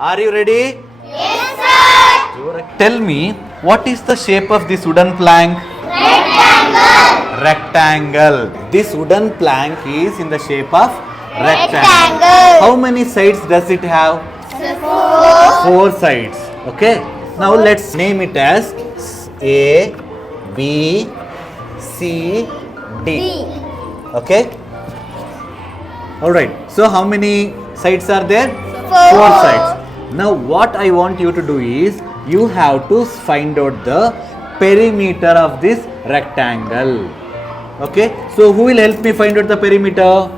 Are you ready? Yes, sir. Tell me, what is the shape of this wooden plank? Rectangle. Rectangle. This wooden plank is in the shape of rectangle. Rectangle. How many sides does it have? Four. 4 sides. Okay. Now let's name it as A, B, C, D. Okay. Alright. So how many sides are there? 4 sides. Now what I want you to do is, you have to find out the perimeter of this rectangle. Okay. So who will help me find out the perimeter?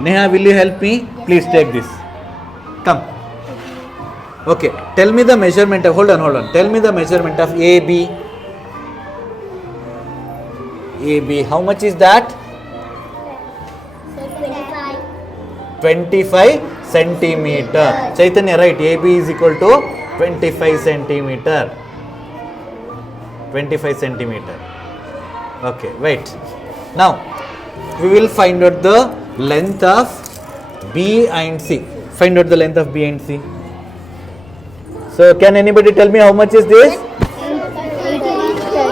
Neha, will you help me? Please take this. Come. Okay. Tell me the measurement of, hold on. Tell me the measurement of AB. AB. How much is that? 25 centimeter. Chaitanya, right? AB is equal to 25 centimeter. 25 centimeter. Okay, wait. Now, we will find out the length of B and C. Find out the length of B and C. So, can anybody tell me how much is this?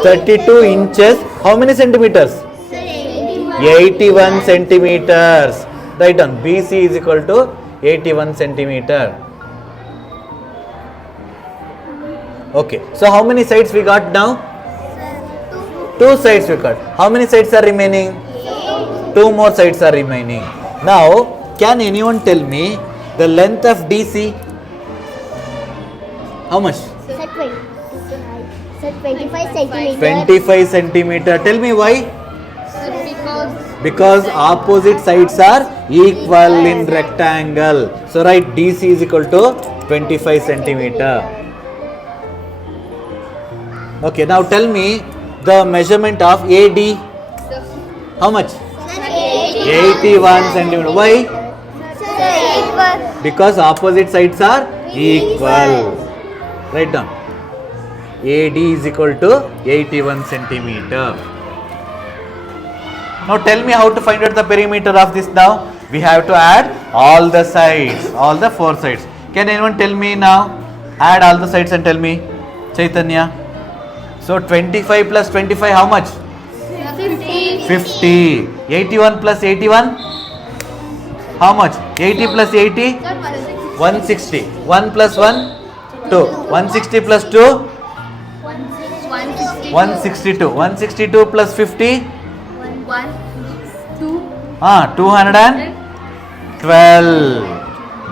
32 inches. How many centimeters? 81 centimeters. Write down. BC is equal to 81 centimeter. Okay. So how many sides we got now? 2 sides we got. How many sides are remaining? 2 more sides are remaining. Now, can anyone tell me the length of DC? How much? 25 centimeters. 25 centimeter. Tell me why? Because opposite sides are equal in rectangle. So write DC is equal to 25 centimeter. Okay, now tell me the measurement of AD. How much? 81 centimeter. Why? Because opposite sides are equal. Write down. AD is equal to 81 centimeter. Now tell me how to find out the perimeter of this now. We have to add all the sides, all the 4 sides. Can anyone tell me now? Add all the sides and tell me. Chaitanya. So 25 plus 25 how much? 50. 81 plus 81? How much? 80 plus 80? 160. 1 plus 1? 2. 160 plus 2? 162. 162 plus 50? 212.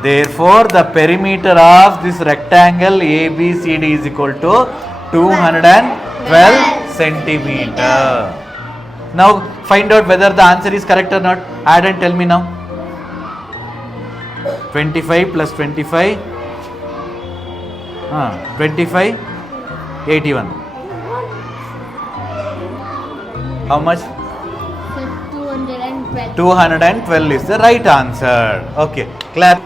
Therefore, the perimeter of this rectangle ABCD is equal to 212 centimeter. Now, find out whether the answer is correct or not. Add and tell me now. 25 plus 25. 25. 81. How much? 212 is the right answer. Okay, clap.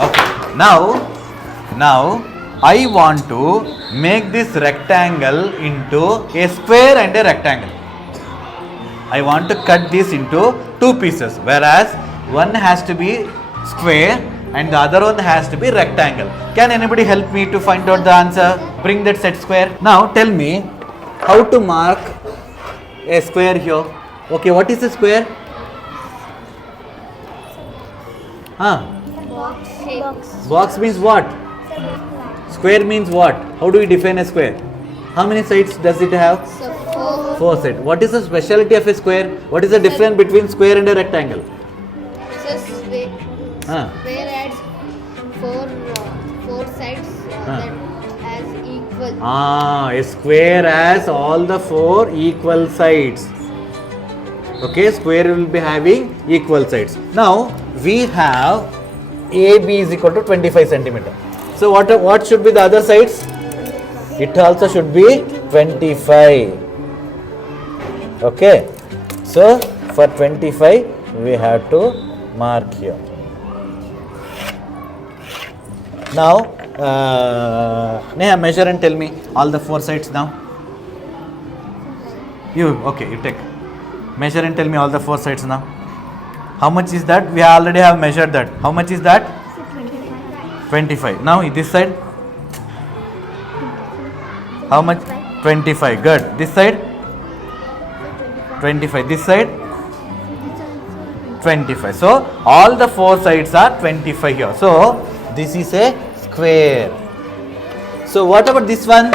Okay. Now I want to make this rectangle into a square and a rectangle. I want to cut this into 2 pieces, whereas one has to be square and the other one has to be rectangle. Can anybody help me to find out the answer? Bring that set square. Now tell me how to mark a square here. Okay, what is a square? Box means what? Square means what? How do we define a square? How many sides does it have? 4 sides. What is the speciality of a square? What is the difference between square and a rectangle? Square adds four sides that as equal. A square has all the 4 equal sides. Okay, square will be having equal sides. Now we have AB is equal to 25 centimeter. So what should be the other sides? It also should be 25. Okay, so for 25 we have to mark here. Now Neha, measure and tell me all the 4 sides now. You take. Measure and tell me all the 4 sides now. How much is that? We already have measured that. How much is that? 25. Now this side. How much? 25. Good. This side? 25. This side? 25. So all the four sides are 25 here. So this is a square. So what about this one?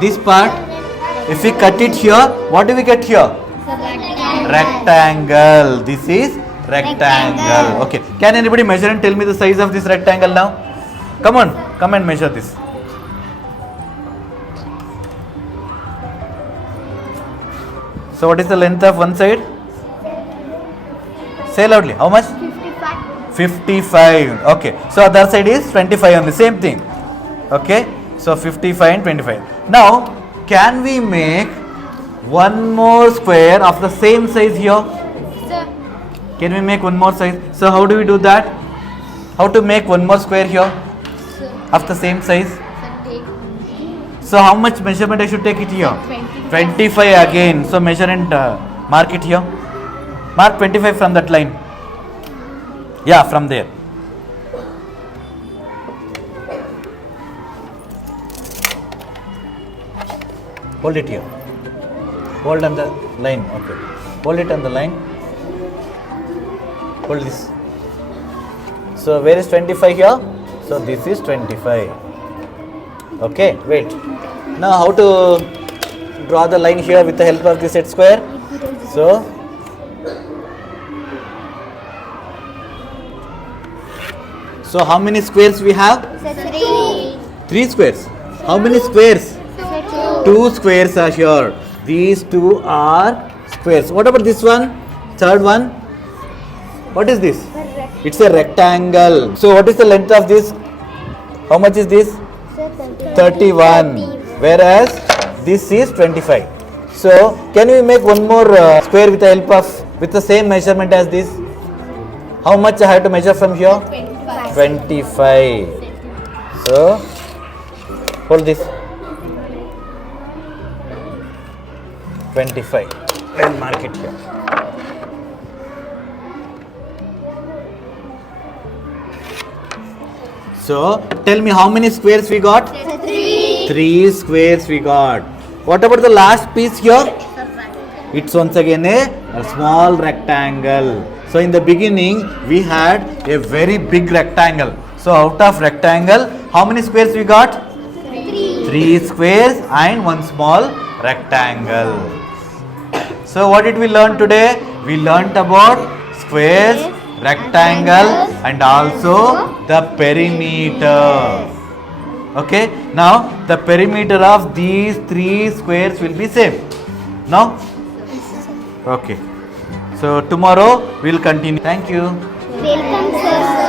This part? If we cut it here, what do we get here? Rectangle. This is rectangle. Okay. Can anybody measure and tell me the size of this rectangle now? Come on. Come and measure this. So what is the length of one side? Say loudly. How much? 55. Okay. So other side is 25 on the same thing. Okay. So 55 and 25. Now, can we make one more square of the same size here? Sir. Can we make one more size? So how do we do that? How to make one more square here Sir. of the same size? Sir, take. So how much measurement I should take it here? 25 again. So measure and mark it here. Mark 25 from that line. Yeah, from there. Hold it here. Hold on the line. Okay. Hold it on the line. Hold this. So where is 25 here? So this is 25. Okay. Wait. Now how to draw the line here with the help of the set square? So how many squares we have? 3 squares. How many squares? 2 squares are here. These 2 are squares. What about this one? Third one? What is this? It's a rectangle. So what is the length of this? How much is this? 31. Whereas this is 25. So can we make one more square with the help of, with the same measurement as this? How much I have to measure from here? 25. So hold this. 25. I'll mark it here. So tell me how many squares we got? 3 squares we got. What about the last piece here? It's once again a small rectangle. So in the beginning we had a very big rectangle. So out of rectangle, how many squares we got? 3 squares and one small rectangle. So what did we learn today? We learnt about squares, rectangle and also the perimeter. Okay, now the perimeter of these 3 squares will be same. Now? Okay. So tomorrow we will continue. Thank you. Welcome, sir.